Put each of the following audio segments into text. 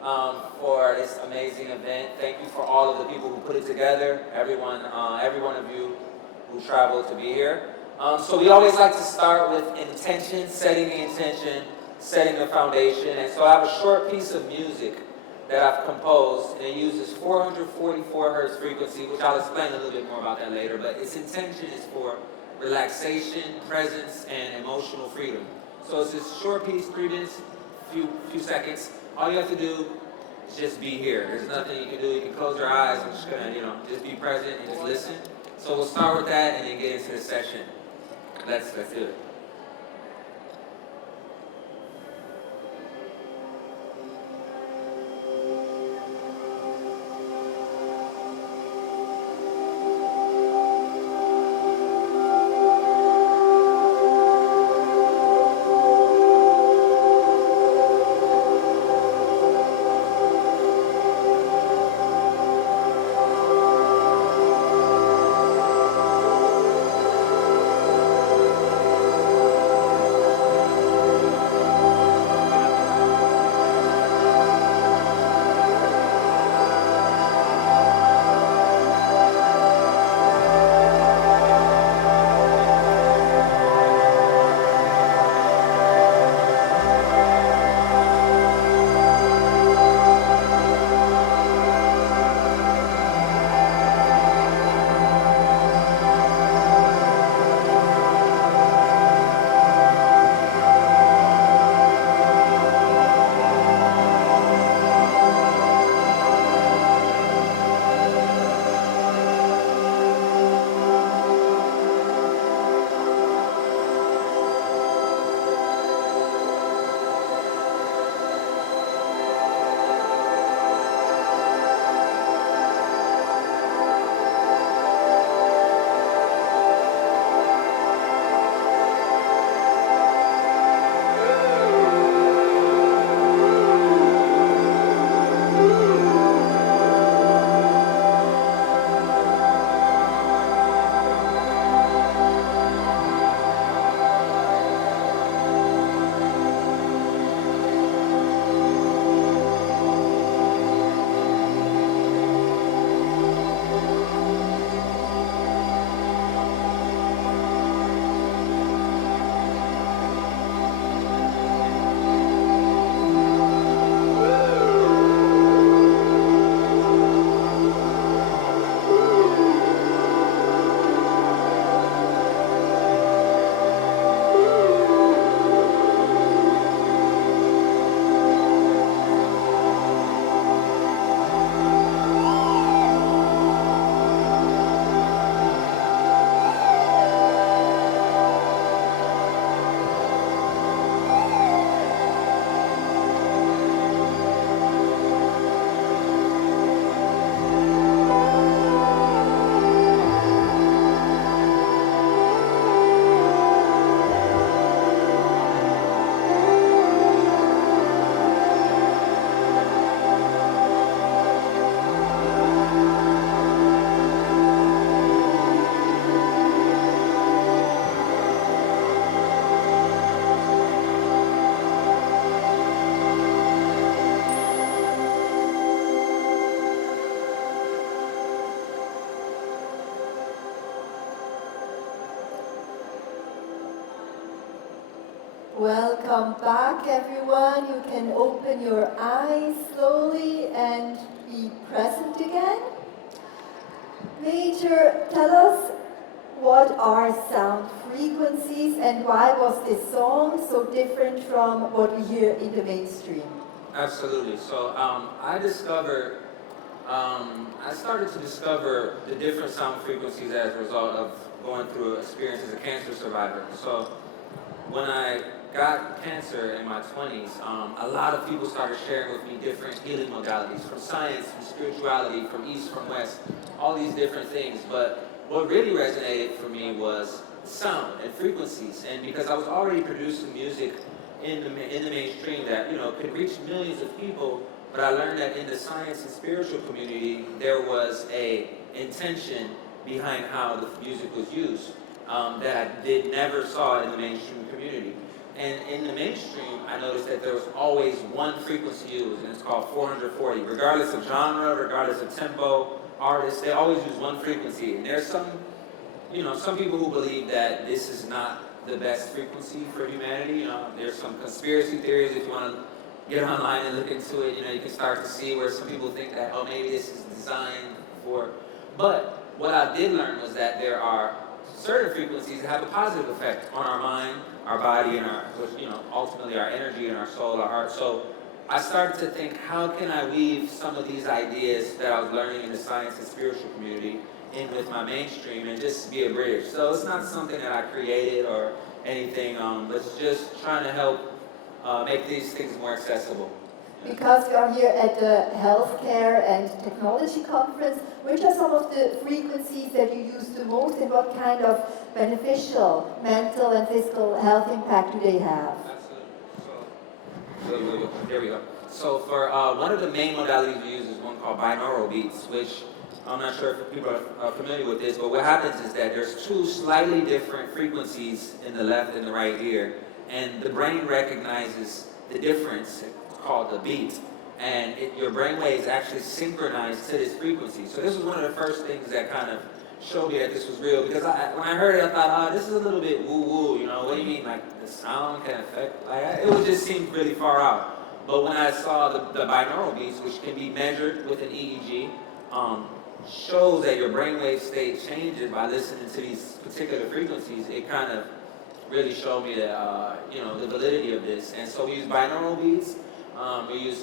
for this amazing event. Thank you for all of the people who put it together, every one of you who traveled to be here. So we always like to start with intention, setting the intention, setting the foundation. And so I have a short piece of music that I've composed, and it uses 444 hertz frequency, which I'll explain a little bit more about that later, but its intention is for relaxation, presence, and emotional freedom. So it's this short piece, 3 minutes, few seconds. All you have to do is just be here. There's nothing you can do. You can close your eyes. I'm just gonna, just be present and just listen. So we'll start with that and then get into the session. Let's do it. Welcome back, everyone. You can open your eyes slowly and be present again. Maejor, tell us what are sound frequencies and why was this song so different from what we hear in the mainstream? Absolutely. So I started to discover the different sound frequencies as a result of going through experience as a cancer survivor. So when I got cancer in my 20s, a lot of people started sharing with me different healing modalities, from science, from spirituality, from east, from west, all these different things. But what really resonated for me was sound and frequencies. And because I was already producing music in the mainstream that could reach millions of people, but I learned that in the science and spiritual community there was a intention behind how the music was used that I never saw in the mainstream community. And in the mainstream, I noticed that there was always one frequency used, and it's called 440. Regardless of genre, regardless of tempo, artists, they always use one frequency. And there's some, some people who believe that this is not the best frequency for humanity. There's some conspiracy theories. If you want to get online and look into it, you can start to see where some people think that, oh, maybe this is designed for. But what I did learn was that there are certain frequencies that have a positive effect on our mind, our body, and ultimately our energy and our soul, our heart. So I started to think, how can I weave some of these ideas that I was learning in the science and spiritual community in with my mainstream and just be a bridge. So it's not something that I created or anything, but it's just trying to help make these things more accessible. Because we are here at the Healthcare and Technology Conference, which are some of the frequencies that you use the most, and what kind of beneficial mental and physical health impact do they have? Absolutely. So there we go. So for one of the main modalities we use is one called binaural beats, which I'm not sure if people are familiar with this, but what happens is that there's two slightly different frequencies in the left and the right ear, and the brain recognizes the difference, called the beat, and your brainwaves actually synchronize to this frequency. So this was one of the first things that kind of showed me that this was real, because when I heard it, I thought, this is a little bit woo-woo, what do you mean, like the sound can affect, it would just seem really far out. But when I saw the binaural beats, which can be measured with an EEG, shows that your brainwave state changes by listening to these particular frequencies, it kind of really showed me that, the validity of this. And so we use binaural beats. I use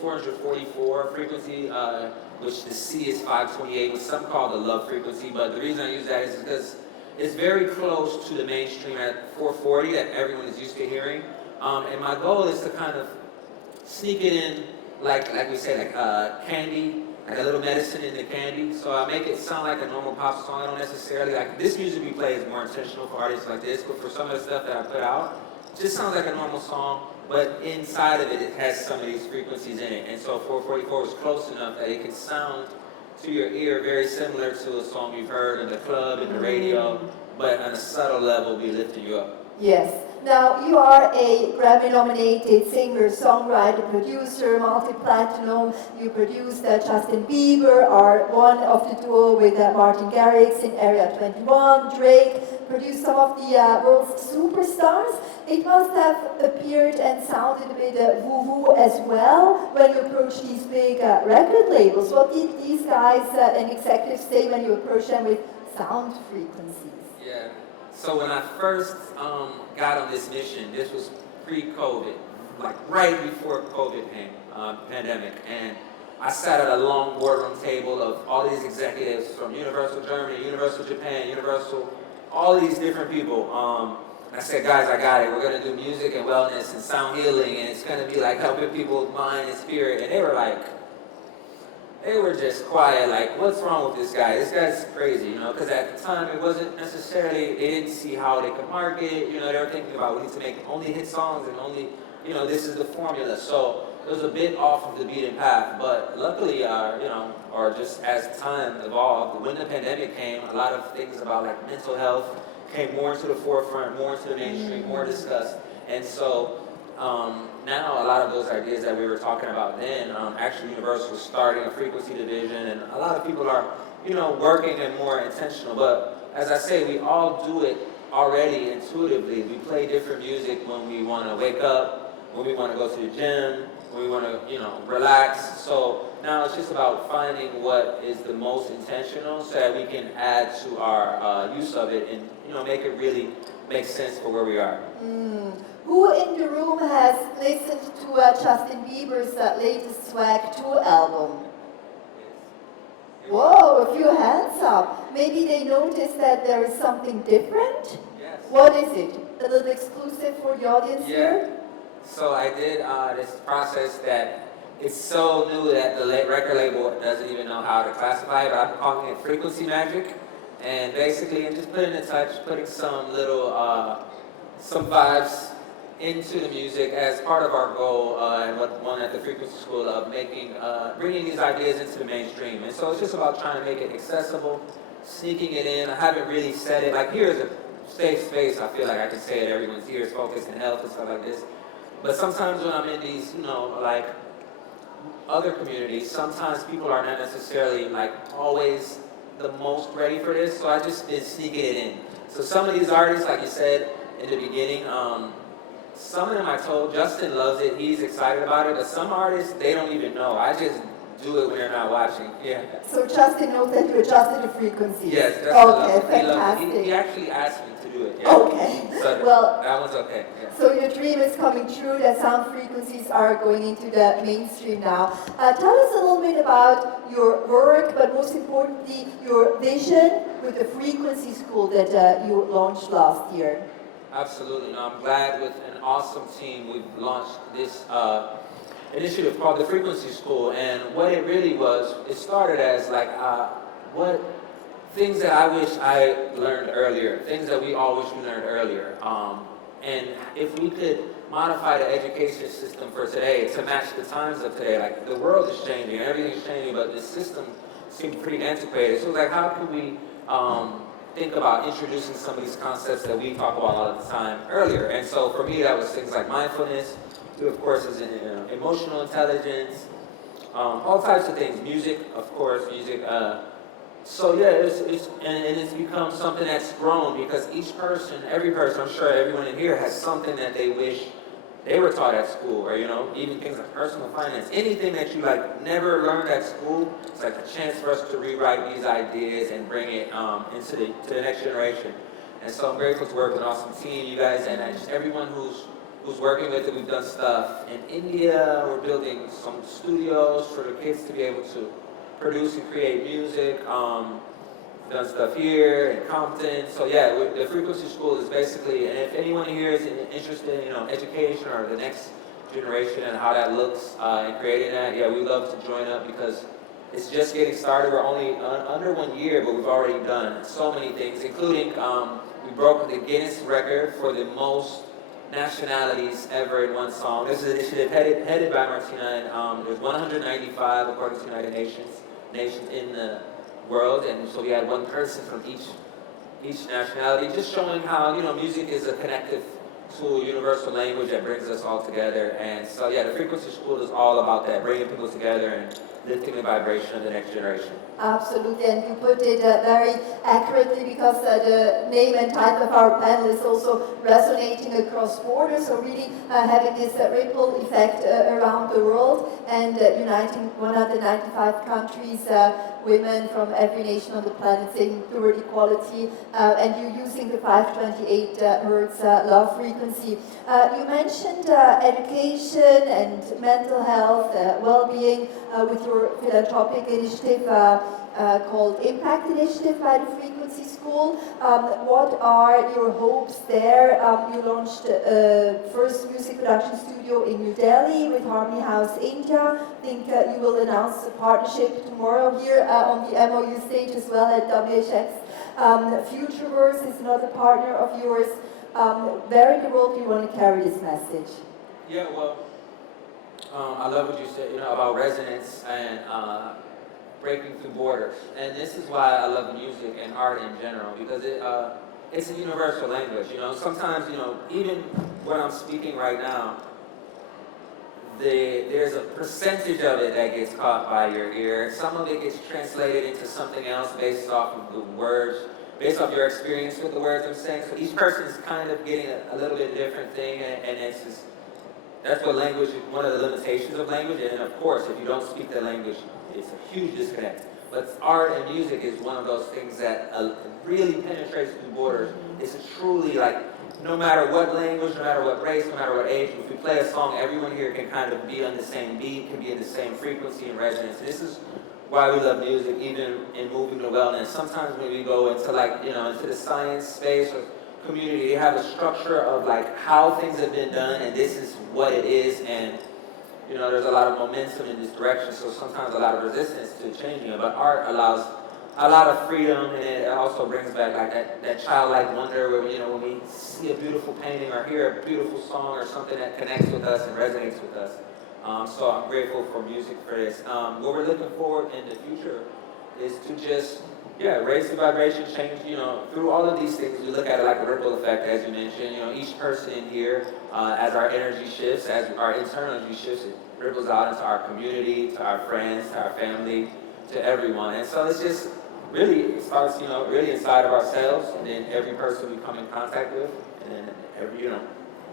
444 frequency, which the C is 528, which some call the love frequency. But the reason I use that is because it's very close to the mainstream at 440 that everyone is used to hearing. And my goal is to kind of sneak it in, like we say, like candy, like a little medicine in the candy. So I make it sound like a normal pop song. I don't necessarily, like this music we play is more intentional for artists like this, but for some of the stuff that I put out, it just sounds like a normal song, but inside of it, it has some of these frequencies in it. And so 444 is close enough that it can sound to your ear very similar to a song you've heard in the club, in the radio, but on a subtle level be lifting you up. Yes. Now, you are a Grammy-nominated singer, songwriter, producer, multi-platinum. You produced Justin Bieber, are one of the duo with Martin Garrix in Area 21. Drake produced some of the world's superstars. It must have appeared and sounded a bit woo-woo as well when you approach these big record labels. What did these guys and executives say when you approach them with sound frequencies? Yeah. So when I first got on this mission, this was pre-COVID, like right before COVID came, pandemic, and I sat at a long boardroom table of all these executives from Universal Germany, Universal Japan, Universal, all these different people. I said, guys, I got it. We're gonna do music and wellness and sound healing, and it's gonna be like helping people's mind and spirit. And they were just quiet, like, what's wrong with this guy? This guy's crazy, because at the time it wasn't necessarily, they didn't see how they could market, they were thinking about, we need to make only hit songs and only, this is the formula. So it was a bit off of the beaten path, but luckily, or just as time evolved, when the pandemic came, a lot of things about like mental health came more into the forefront, more into the mainstream, more discussed. And so now a lot of those ideas that we were talking about then, actually Universal is starting a frequency division, and a lot of people are, working and more intentional. But as I say, we all do it already intuitively. We play different music when we want to wake up, when we want to go to the gym, when we want to, relax. So now it's just about finding what is the most intentional so that we can add to our use of it and, make it really make sense for where we are. Who in the room has listened to Justin Bieber's latest Swag 2 album? Whoa, a few hands up. Maybe they noticed that there is something different? Yes. What is it? A little exclusive for the audience here? So I did this process that it's so new that the record label doesn't even know how to classify it, but I'm calling it frequency magic. And basically, I'm just putting a touch, putting some little, some vibes into the music as part of our goal and what one at the Frequency School of making, bringing these ideas into the mainstream. And so it's just about trying to make it accessible, sneaking it in. I haven't really said it, like here's a safe space, I feel like I can say it, everyone's ears focused in health and stuff like this. But sometimes when I'm in these, like other communities, sometimes people are not necessarily like always the most ready for this, so I just been sneaking it in. So some of these artists, like you said in the beginning, some of them I told, Justin loves it, he's excited about it, but some artists, they don't even know. I just do it when they're not watching, yeah. So Justin knows that you adjusted the frequency? Yes, Justin okay, loves it. fantastic. He actually asked me to do it, yeah. Okay, So well, that one's okay, yeah. so your dream is coming true, that sound frequencies are going into the mainstream now. Tell us a little bit about your work, but most importantly, your vision with the frequency school that you launched last year. Absolutely. No, I'm glad with an awesome team we've launched this initiative called the Frequency School. And what it really was, it started as like what things that I wish I learned earlier, things that we all wish we learned earlier. And if we could modify the education system for today to match the times of today, like the world is changing, everything's changing, but the system seems pretty antiquated. So like, how can we think about introducing some of these concepts that we talk about all the time earlier? And so for me, that was things like mindfulness, of course, is emotional intelligence, all types of things. Music, of course, music. So yeah, it's become something that's grown because each person, every person, I'm sure everyone in here has something that they wish they were taught at school, or even things like personal finance, anything that you like never learned at school. It's like a chance for us to rewrite these ideas and bring it into to the next generation. And so I'm grateful to work with an awesome team, you guys, and just everyone who's working with it. We've done stuff in India. We're building some studios for the kids to be able to produce and create music. Done stuff here in Compton. So yeah, the Frequency School is basically, and if anyone here is interested in education or the next generation and how that looks and creating that, yeah, we love to join up because it's just getting started. We're only under 1 year, but we've already done so many things, including we broke the Guinness record for the most nationalities ever in one song. This is an initiative headed by Martina, and there's 195 according to the United Nations in the world, and so we had one person from each nationality, just showing how music is a connective tool, universal language that brings us all together. And so yeah, the Frequency School is all about that, bringing people together and lifting the vibration of the next generation. Absolutely, and you put it very accurately because the name and title of our panel is also resonating across borders, so really having this ripple effect around the world and uniting 195 countries, women from every nation on the planet saying toward equality, and you using the 528 hertz love frequency. You mentioned education and mental health, well-being with your philanthropic initiative called Impact Initiative by the Frequency School. What are your hopes there? You launched first music production studio in New Delhi with Harmony House India. I think you will announce a partnership tomorrow here on the MOU stage as well at WHX. Futureverse is another partner of yours. Where in the world do you want to carry this message? Yeah, well, I love what you said, about resonance and breaking through borders. And this is why I love music and art in general, because it's a universal language. Sometimes, even when I'm speaking right now, there's a percentage of it that gets caught by your ear. Some of it gets translated into something else based off of the words, based off your experience with the words I'm saying. So each person is kind of getting a little bit different thing, and it's just, that's what language, one of the limitations of language. And of course, if you don't speak the language, it's a huge disconnect. But art and music is one of those things that really penetrates through borders. It's truly like, no matter what language, no matter what race, no matter what age, if we play a song, everyone here can kind of be on the same beat, can be in the same frequency and resonance. This is why we love music, even in moving to wellness. Sometimes when we go into into the science space or community, they have a structure of like how things have been done, and this is what it is, and there's a lot of momentum in this direction, so sometimes a lot of resistance to changing it, but art allows a lot of freedom, and it also brings back like that childlike wonder where, when we see a beautiful painting or hear a beautiful song or something that connects with us and resonates with us. So I'm grateful for music for this. What we're looking forward in the future is to just Yeah, raise the vibration, change, through all of these things, we look at it like a ripple effect, as you mentioned. Each person in here, as our energy shifts, as our internal energy shifts, it ripples out into our community, to our friends, to our family, to everyone. And so it's just really, it starts, really inside of ourselves, and then every person we come in contact with, and then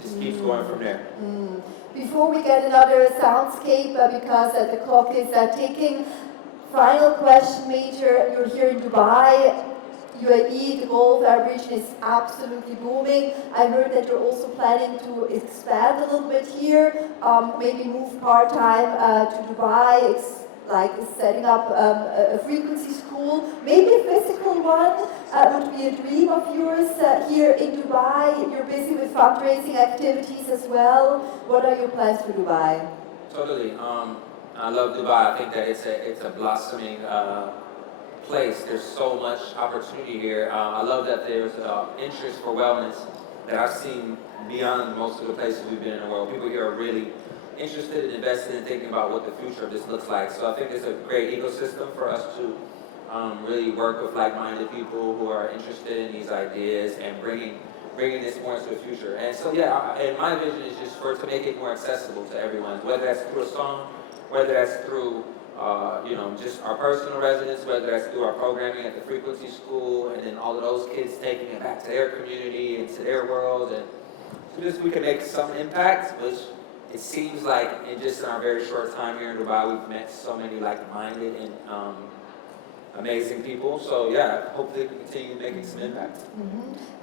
just keeps going from there. Before we get another soundscape, because the clock is ticking, final question, Maejor. You're here in Dubai, UAE, the Gulf region is absolutely booming. I heard that you're also planning to expand a little bit here, maybe move part-time to Dubai, like setting up a frequency school, maybe a physical one would be a dream of yours here in Dubai. You're busy with fundraising activities as well. What are your plans for Dubai? Totally. I love Dubai. I think that it's a blossoming place. There's so much opportunity here. I love that there's interest for wellness that I've seen beyond most of the places we've been in the world. People here are really interested and invested in thinking about what the future of this looks like. So I think it's a great ecosystem for us to really work with like-minded people who are interested in these ideas and bringing this more into the future. And so and my vision is just to make it more accessible to everyone, whether that's through a song, whether that's through just our personal residence, whether that's through our programming at the Frequency School, and then all of those kids taking it back to their community and to their world, and so just we can make some impact, which it seems like in our very short time here in Dubai, we've met so many like-minded and amazing people. So hopefully we can continue making some impact.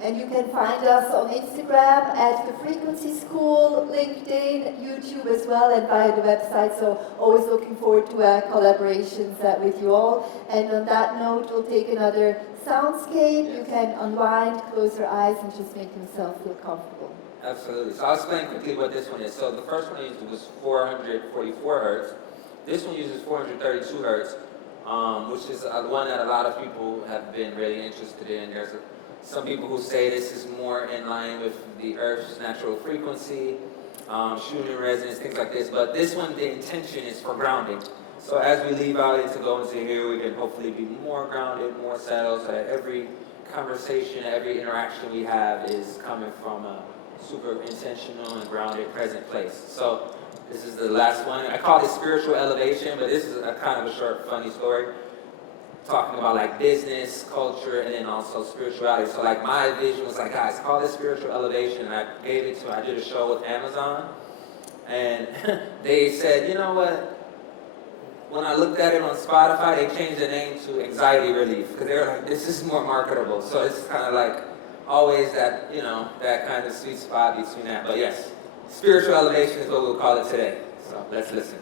And you can find us on Instagram at the Frequency School, LinkedIn, YouTube as well, and via the website. So always looking forward to collaborations with you all. And on that note, we'll take another soundscape. You can unwind, close your eyes, and just make yourself feel comfortable. Absolutely. So I'll explain quickly what this one is. So the first one I used was 444 hertz. This one uses 432 hertz, which is one that a lot of people have been really interested in. There's some people who say this is more in line with the Earth's natural frequency, shooting resonance, things like this. But this one, the intention is for grounding. So as we leave out into go into here, we can hopefully be more grounded, more settled, so that every conversation, every interaction we have is coming from a super intentional and grounded present place. So this is the last one. I call it spiritual elevation, but this is a kind of a short, funny story, talking about like business, culture, and then also spirituality. So like my vision was like, guys, call this spiritual elevation, and I did a show with Amazon, and they said, you know what? When I looked at it on Spotify, they changed the name to anxiety relief, because they were like, this is more marketable. So it's kind of like always that, that kind of sweet spot between that. But yes, spiritual elevation is what we'll call it today. So let's listen.